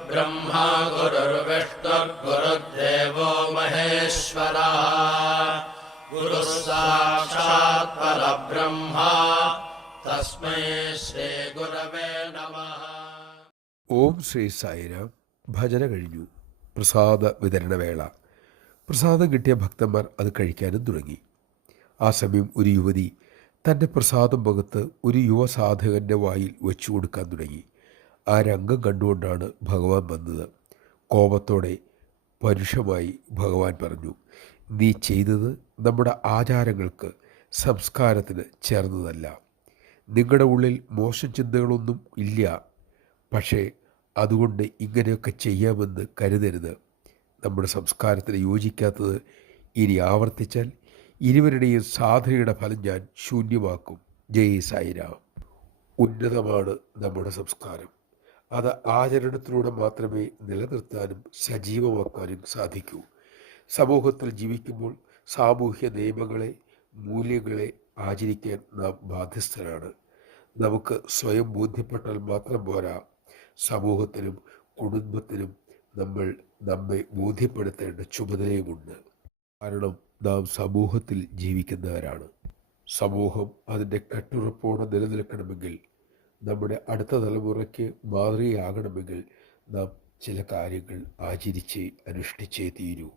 गुरुर्ब्रह्मा गुरुर्विष्णुर्गुरुर्देवो महेश्वरः गुरुः साक्षात् परब्रह्मा तस्मै ശ്രീഗുരവേ നമഃ. ഓം ശ്രീ സായിരാം. ഭജന കഴിഞ്ഞു. പ്രസാദ വിതരണവേള. പ്രസാദം കിട്ടിയ ഭക്തന്മാർ അത് കഴിക്കാനും തുടങ്ങി. ആ സമയം ഒരു യുവതി തൻ്റെ പ്രസാദം മുഖത്ത് ഒരു യുവ സാധകൻ്റെ വായിൽ വെച്ചു കൊടുക്കാൻ തുടങ്ങി. ആ രംഗം കണ്ടുകൊണ്ടാണ് ഭഗവാൻ വന്നത്. കോപത്തോടെ പരുഷമായി ഭഗവാൻ പറഞ്ഞു, നീ ചെയ്തത് നമ്മുടെ ആചാരങ്ങൾക്ക് സംസ്കാരത്തിന് ചേർന്നതല്ല. നിങ്ങളുടെ ഉള്ളിൽ മോശം ചിന്തകളൊന്നും ഇല്ല, പക്ഷേ അതുകൊണ്ട് ഇങ്ങനെയൊക്കെ ചെയ്യാമെന്ന് കരുതരുത്. നമ്മുടെ സംസ്കാരത്തിന് യോജിക്കാത്തത് ഇനി ആവർത്തിച്ചാൽ ഇരുവരുടെയും സാധനയുടെ ഫലം ഞാൻ ശൂന്യമാക്കും. ജയ് സായിരാം. ഉന്നതമാണ് നമ്മുടെ സംസ്കാരം. അത് ആചരണത്തിലൂടെ മാത്രമേ നിലനിർത്താനും സജീവമാക്കാനും സാധിക്കൂ. സമൂഹത്തിൽ ജീവിക്കുമ്പോൾ സാമൂഹ്യ നിയമങ്ങളെ, മൂല്യങ്ങളെ ആചരിക്കാൻ നാം ബാധ്യസ്ഥരാണ്. നമുക്ക് സ്വയം ബോധ്യപ്പെട്ടാൽ മാത്രം പോരാ, സമൂഹത്തിനും കുടുംബത്തിനും നമ്മെ ബോധ്യപ്പെടുത്തേണ്ട ചുമതലയുമുണ്ട്. കാരണം നാം സമൂഹത്തിൽ ജീവിക്കുന്നവരാണ്. സമൂഹം അതിൻ്റെ കെട്ടുറപ്പോടെ നിലനിൽക്കണമെങ്കിൽ, നമ്മുടെ അടുത്ത തലമുറയ്ക്ക് മാതൃകയാകണമെങ്കിൽ നാം ചില കാര്യങ്ങൾ ആചരിച്ചേ അനുഷ്ഠിച്ചേ തീരൂ.